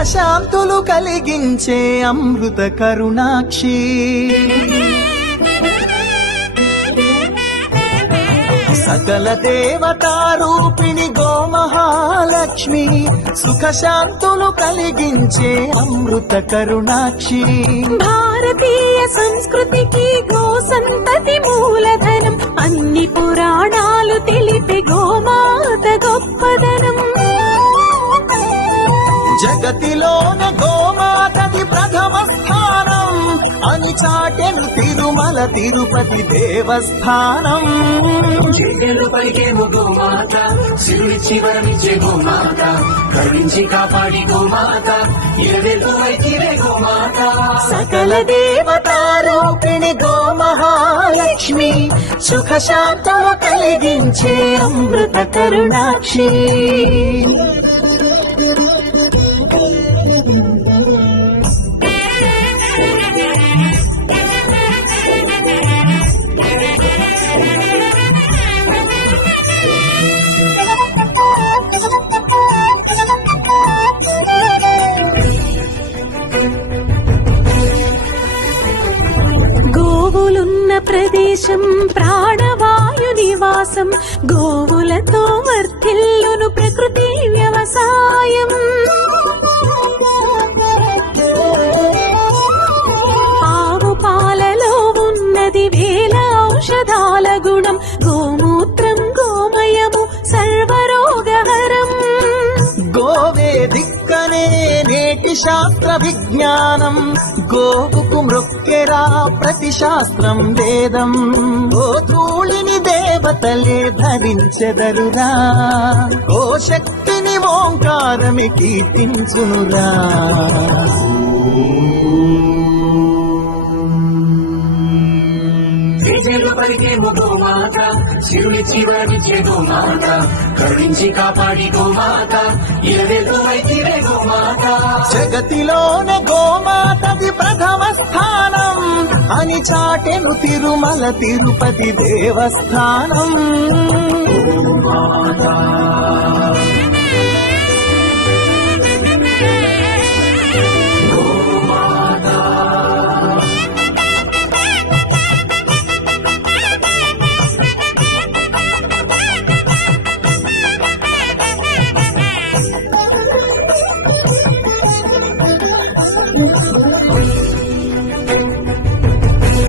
సుఖశాంతులు కలిగించే అమృత కరుణాక్షి సకల దేవతారూపిణి గోమహాలక్ష్మి సుఖశాంతులు కలిగించే అమృత కరుణాక్షి భారతీయ సంస్కృతికి గో సంతతి మూలధనం అన్ని పురాణాలు తెలిపే గోమాత గొప్పదనం జగతిలోన గోమాతది ప్రథమ స్థానం అని చాటెను తిరుమల తిరుపతి దేవస్థానం జగలు పలికేము గోమాత శివుడిచ్చి వరమిచ్చే గోమాత కరుణించి కాపాడి గోమాత ఇలవెల్లు వైతివే గోమాత సకల దేవతారూపిణి గోమహాలక్ష్మి సుఖశాంతము కలిగించే అమృత కరుణాక్షి గోవులున్న ప్రదేశం ప్రాణవాయు నివాసం గోవులతో వర్ధిల్లును ప్రకృతి వ్యవసాయం ఆవు పాలలో ఉన్నది వేల ఔషధాల గుణం గోమూత్రం గోమయము సర్వరోగహరం గోవే దిక్కనే నేటి శాస్త్ర విజ్ఞానం గోవుకు మృక్కెరా ప్రతి శాస్త్రం వేదం గోధూళిని దేవతలే ధరించెదరురా గో శక్తిని ఓంకారమి కీర్తించునురా జగలు పలికేము గోమాత శివుడిచ్చి వరమిచ్చే గోమాత కరుణించి కాపాడి గోమాత ఇలవెల్లు వైతివే గోమాత జగతిలోన గోమాతది ప్రథమ స్థానం అని చాటెను తిరుమల తిరుపతి దేవస్థానం గోమాత